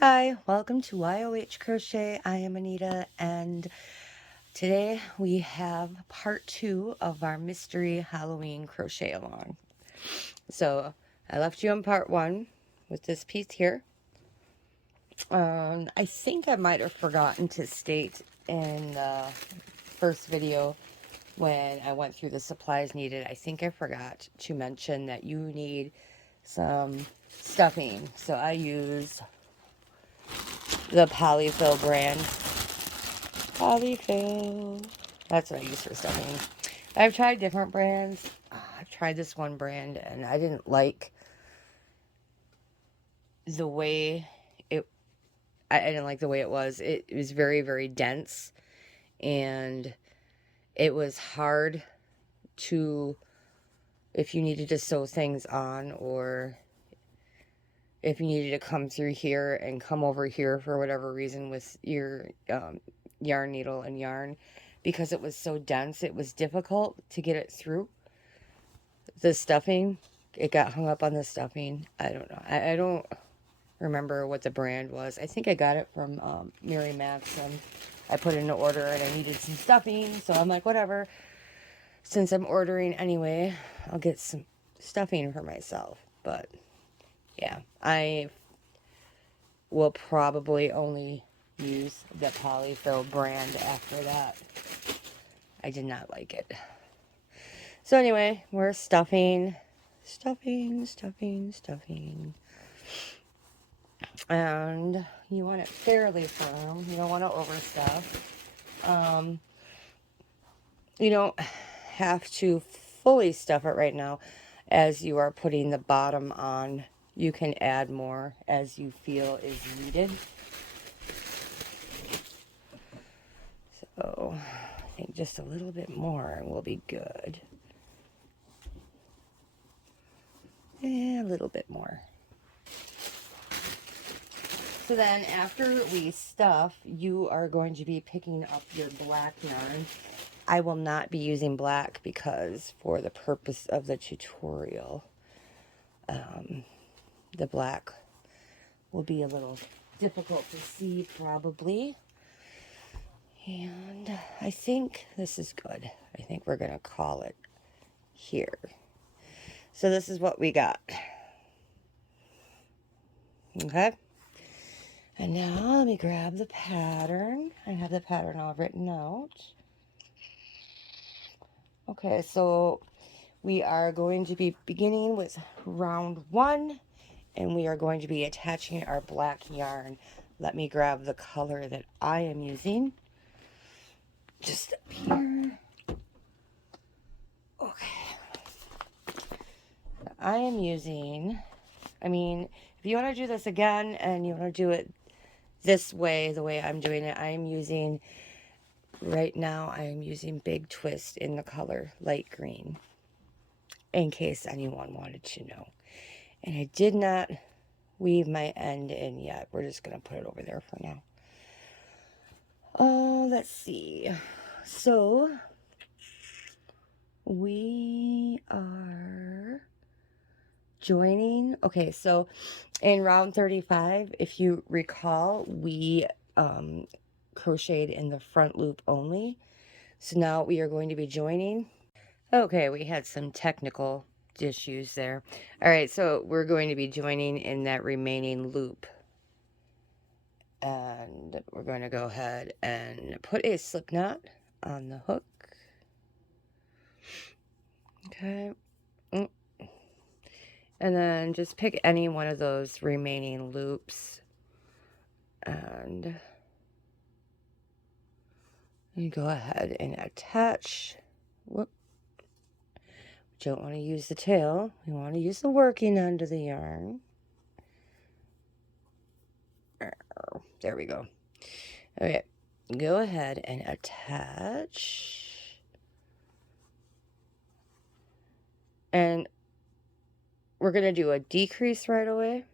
Hi, welcome to YOH Crochet. I am Anita, and today we have part 2 of our mystery Halloween crochet along. So I left you on part 1 with this piece here. I think I might have forgotten to state in the first video when I went through the supplies needed. I think I forgot to mention that you need some stuffing. So I used the Polyfill brand. Polyfill. That's what I use for stuffing. I've tried different brands. I've tried this one brand and I didn't like the way I didn't like the way it was. It was very, very dense, and it was hard to, if you needed to sew things on, or if you needed to come through here and come over here for whatever reason with your yarn needle and yarn, because it was so dense, it was difficult to get it through. The stuffing, it got hung up on the stuffing. I don't know. I don't remember what the brand was. I think I got it from Mary Max, and I put in an order and I needed some stuffing, so I'm like, whatever. Since I'm ordering anyway, I'll get some stuffing for myself. But yeah, I will probably only use the Polyfill brand after that. I did not like it. So anyway, we're stuffing. And you want it fairly firm. You don't want to overstuff. You don't have to fully stuff it right now as you are putting the bottom on. You can add more as you feel is needed. So I think just a little bit more will be good. Yeah, a little bit more. So then after we stuff, you are going to be picking up your black yarn. I will not be using black because for the purpose of the tutorial, the black will be a little difficult to see probably. And I think this is good. I think we're going to call it here. So this is what we got. Okay. And now let me grab the pattern. I have the pattern all written out. Okay, so we are going to be beginning with round 1, and we are going to be attaching our black yarn. Let me grab the color that I am using. Just up here. Okay. I am using, if you want to do this again and you want to do it this way, the way I'm doing it, right now I am using Big Twist in the color light green, in case anyone wanted to know. And I did not weave my end in yet. We're just going to put it over there for now. Oh, let's see. So we are joining. Okay, so in round 35, if you recall, we crocheted in the front loop only. So now we are going to be joining. Okay, we had some technical issues there. All right, so we're going to be joining in that remaining loop. And we're going to go ahead and put a slip knot on the hook. Okay. And then just pick any one of those remaining loops. And you go ahead and attach. Whoop. We don't want to use the tail. We want to use the working end of the yarn. There we go. Okay, go ahead and attach. And we're going to do a decrease right away.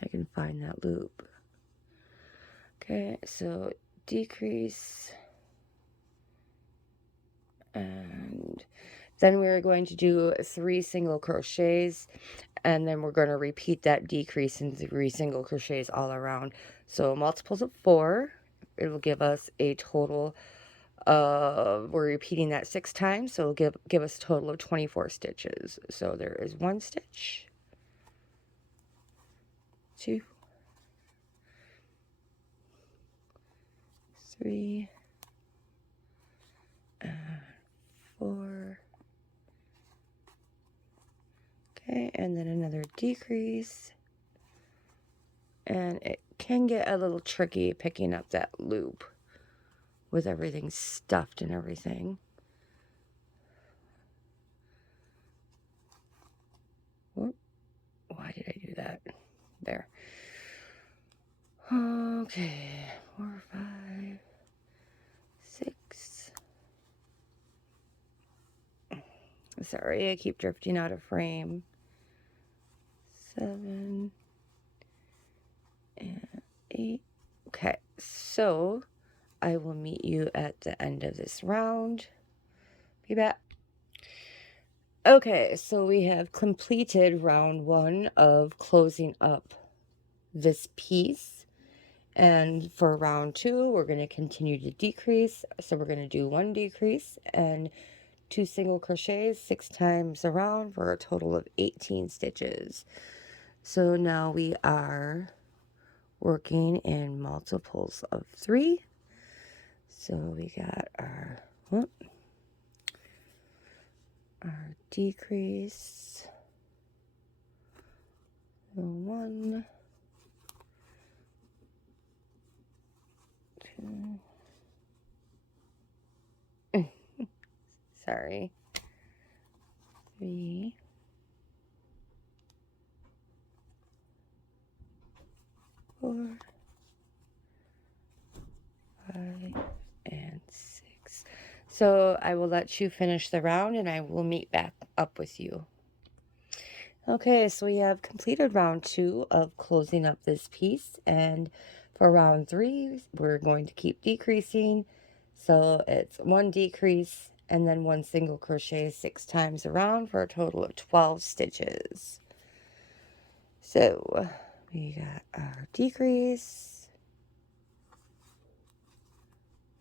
I can find that loop. Okay, so decrease. And Then we're going to do 3 single crochets, and then we're going to repeat that decrease in 3 single crochets all around. So multiples of 4, it will give us a total of, we're repeating that 6 times, so it'll give us a total of 24 stitches. So there is 1 stitch, 2, 3, and 4. Okay, and then another decrease. And it can get a little tricky picking up that loop with everything stuffed and everything. Whoop. Why did I do that? There. Okay, 4, 5, 6. Sorry, I keep drifting out of frame. 7 and 8. Okay, so I will meet you at the end of this round. Be back. Okay, so we have completed round 1 of closing up this piece. And for round 2, we're going to continue to decrease. So we're going to do 1 decrease and 2 single crochets 6 times around for a total of 18 stitches. So now we are working in multiples of 3. So we got our decrease. So 1, 2. Sorry. 3, 4, 5, and 6. So I will let you finish the round and I will meet back up with you. Okay, so we have completed round 2 of closing up this piece, and for round 3 we're going to keep decreasing. So it's 1 decrease and then 1 single crochet 6 times around for a total of 12 stitches. So we got our decrease,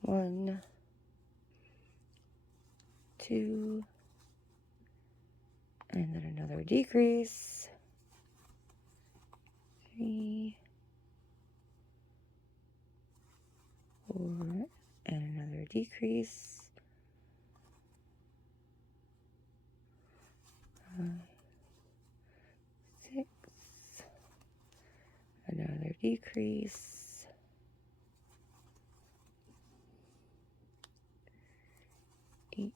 1, 2, and then another decrease, 3, 4, and another decrease, 5, 6, another decrease, 8,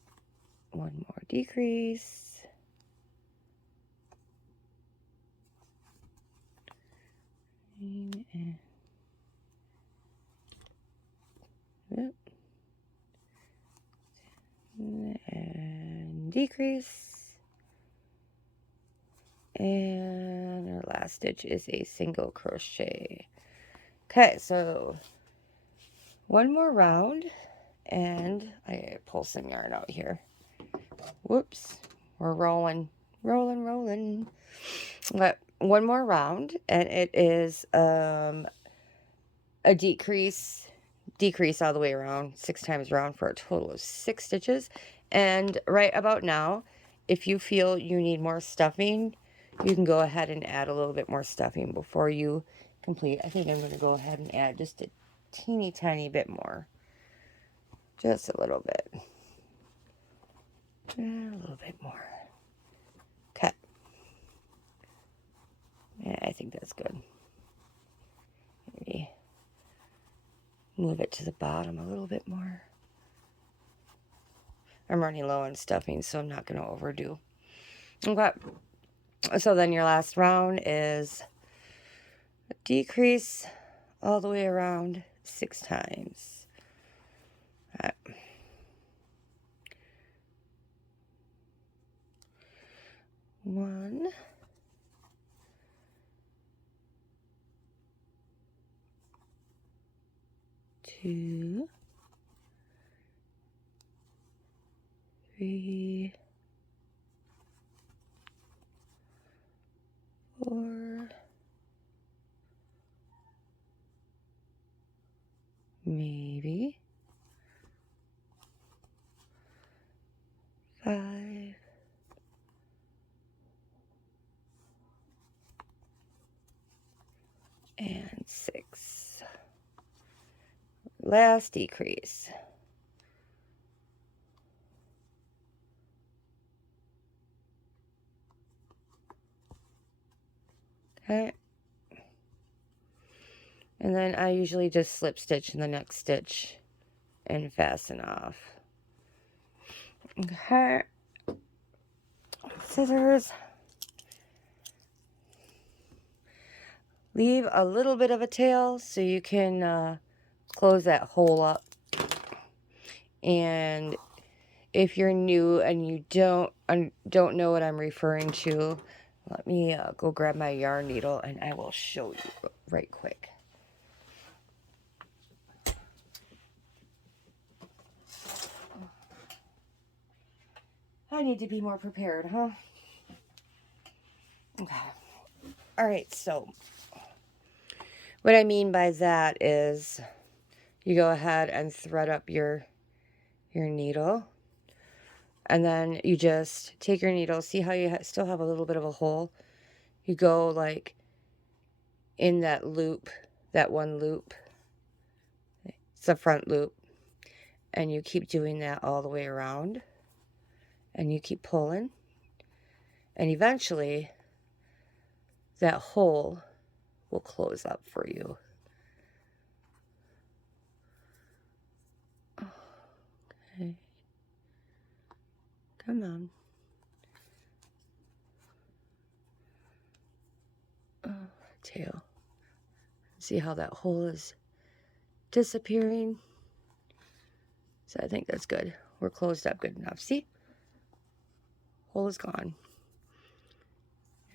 1 more decrease, 9, and decrease, and our last stitch is a single crochet. Okay, so 1 more round, and I pull some yarn out here. Whoops, we're rolling. But 1 more round, and it is a decrease all the way around 6 times around for a total of 6 stitches. And right about now, if you feel you need more stuffing, you can go ahead and add a little bit more stuffing before you complete. I think I'm going to go ahead and add just a teeny tiny bit more, just a little bit, and a little bit more. Okay, yeah, I think that's good. Maybe move it to the bottom a little bit more. I'm running low on stuffing, so I'm not going to overdo. Okay, so then your last round is a decrease all the way around 6 times. All right. 1, 2, 3, maybe 5, and 6. Last decrease. Okay. And then I usually just slip stitch in the next stitch and fasten off. Okay. Scissors. Leave a little bit of a tail so you can close that hole up. And if you're new and you don't know what I'm referring to, let me go grab my yarn needle and I will show you right quick. I need to be more prepared, huh? Okay. All right, so what I mean by that is you go ahead and thread up your needle. And then you just take your needle, see how you still have a little bit of a hole. You go like in that loop, that one loop. It's the front loop. And you keep doing that all the way around. And you keep pulling. And eventually, that hole will close up for you. Okay. Come on. Tail. See how that hole is disappearing? So I think that's good. We're closed up good enough. See? Hole is gone.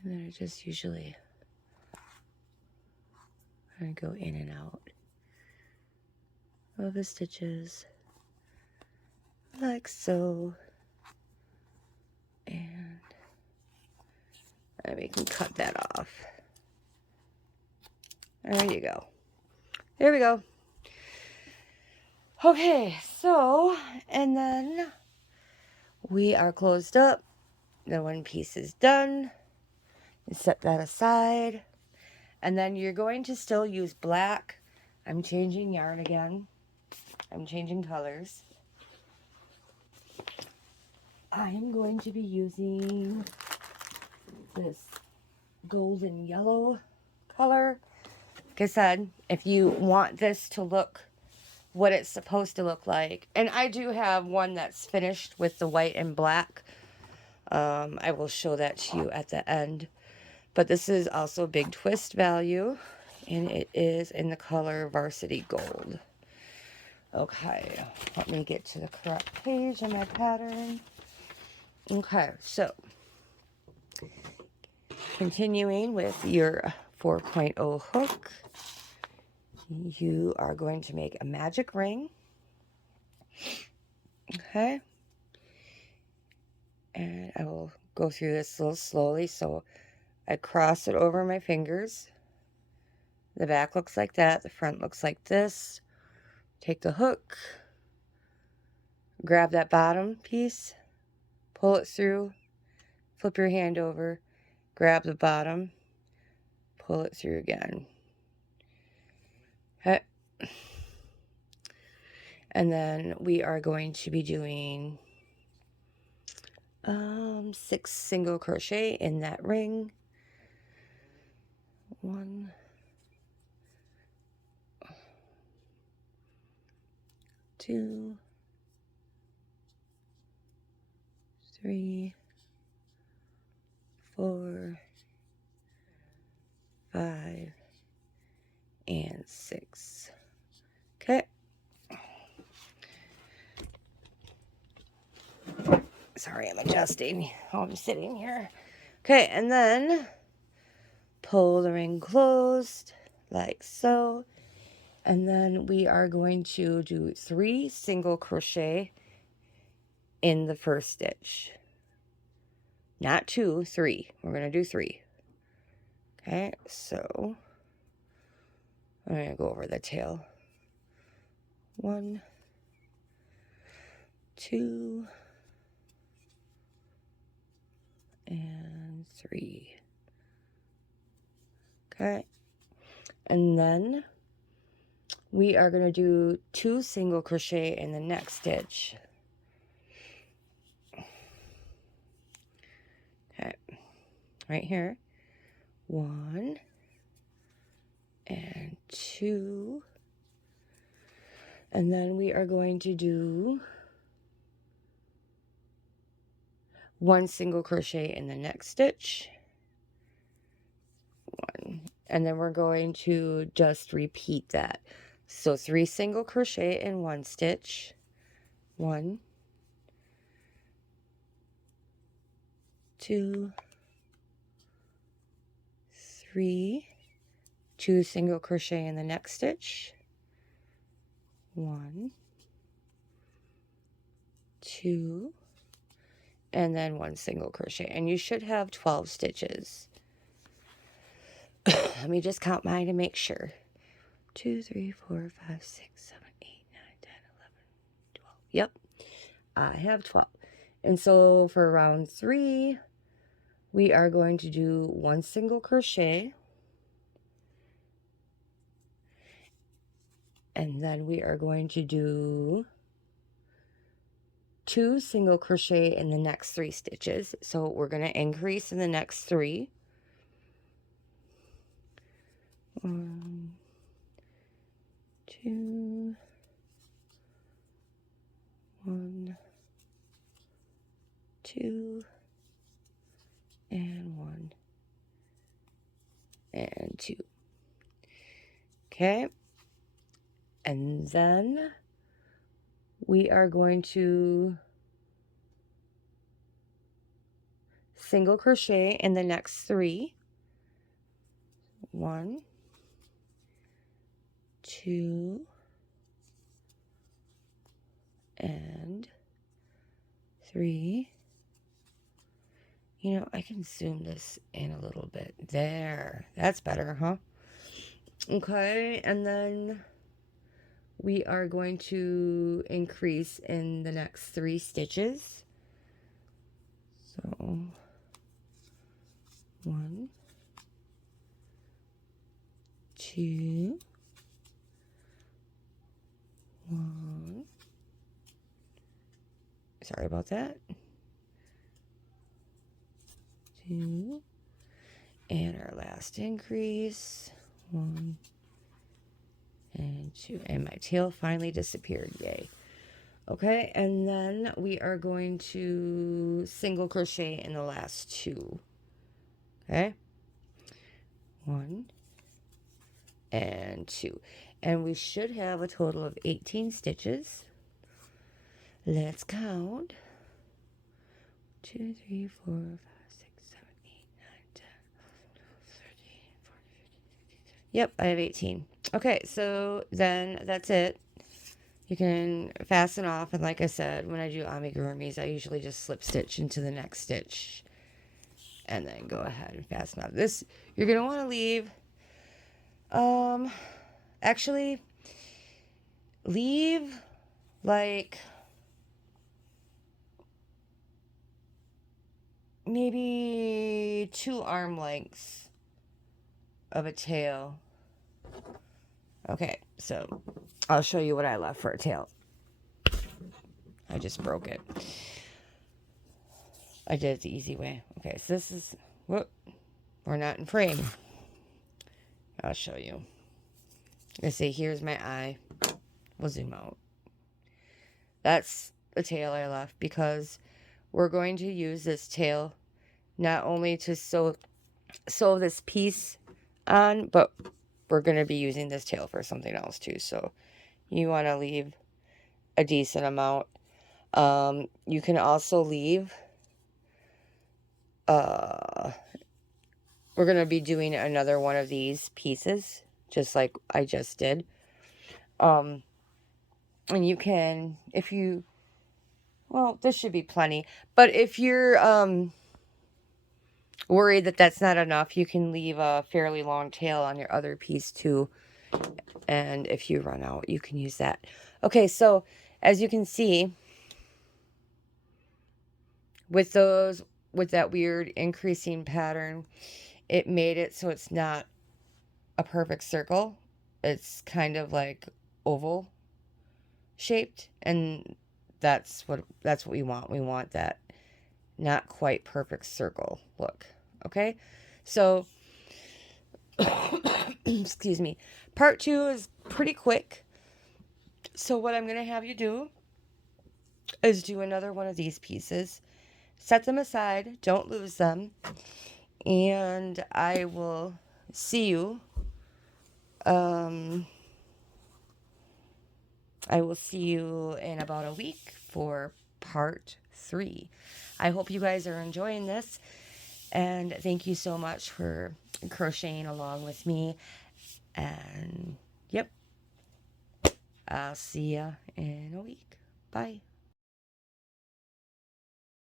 And then I just usually kind of go in and out of the stitches like so. And we can cut that off. There you go. There we go. Okay, so, and then we are closed up. The one piece is done. Set that aside. And then you're going to still use black. I'm changing yarn again. I'm changing colors. I am going to be using this golden yellow color. Like I said, if you want this to look what it's supposed to look like, and I do have one that's finished with the white and black. I will show that to you at the end. But this is also a big twist value, and it is in the color Varsity Gold. Okay, let me get to the correct page in my pattern. Okay, so continuing with your 4.0 hook, you are going to make a magic ring. Okay, and I will go through this a little slowly. So I cross it over my fingers. The back looks like that. The front looks like this. Take the hook, grab that bottom piece, pull it through, flip your hand over, grab the bottom, pull it through again. Okay. And then we are going to be doing 6 single crochet in that ring. 1, 2, 3, 4, 5, and 6. Okay. Sorry, I'm adjusting while I'm sitting here. Okay, and then pull the ring closed like so. And then we are going to do 3 single crochet in the first stitch. Not 2, 3. We're going to do 3. Okay, so I'm going to go over the tail 1, 2, and 3. Okay, and then we are going to do 2 single crochet in the next stitch. Okay, right here, 1 and 2, and then we are going to do 1 single crochet in the next stitch, 1, and then we're going to just repeat that. So 3 single crochet in 1 stitch, 1, 2, 3, 2 single crochet in the next stitch, 1, 2, and then 1 single crochet, and you should have 12 stitches. Let me just count mine to make sure. 2, 3, 4, 5, 6, 7, 8, 9, 10, 11, 12. Yep, I have 12. And so for round 3, we are going to do 1 single crochet, and then we are going to do 2 single crochet in the next 3 stitches. So we're going to increase in the next 3. 1, 2, 1, 2, and 1, and 2. Okay, and then we are going to single crochet in the next 3. 1, 2, and 3. You know, I can zoom this in a little bit. There, that's better, huh? Okay, and then we are going to increase in the next 3 stitches. So 1, 2, 1. Sorry about that. 2, and our last increase, 1 and 2, and my tail finally disappeared. Yay. Okay, and then we are going to single crochet in the last 2. Okay, 1 and 2, and we should have a total of 18 stitches. Let's count. 2, 3, 4, 5, 6, 7, 8, 9, 10, 13, 14, 15, 16. Yep, I have 18. Okay, so then that's it. You can fasten off, and like I said, when I do amigurumis, I usually just slip stitch into the next stitch and then go ahead and fasten off. This, you're going to want to leave, actually, leave like maybe 2 arm lengths of a tail. Okay, so I'll show you what I left for a tail. I just broke it. I did it the easy way. Okay, so this is, whoop, we're not in frame. I'll show you. I see, here's my eye. We'll zoom out. That's the tail I left because we're going to use this tail not only to sew this piece on, but we're going to be using this tail for something else too. So you want to leave a decent amount. You can also leave, we're going to be doing another one of these pieces, just like I just did. And you can, if you, well, this should be plenty, but if you're, worried that that's not enough, you can leave a fairly long tail on your other piece too. And if you run out, you can use that. Okay, so as you can see, with that weird increasing pattern, it made it so it's not a perfect circle. It's kind of like oval shaped, and that's what we want. We want that not quite perfect circle look. Okay? So excuse me. Part 2 is pretty quick. So what I'm going to have you do is do another one of these pieces. Set them aside, don't lose them, and I will see you um I will see you in about a week for part 3. I hope you guys are enjoying this, and thank you so much for crocheting along with me. And yep, I'll see ya in a week. Bye.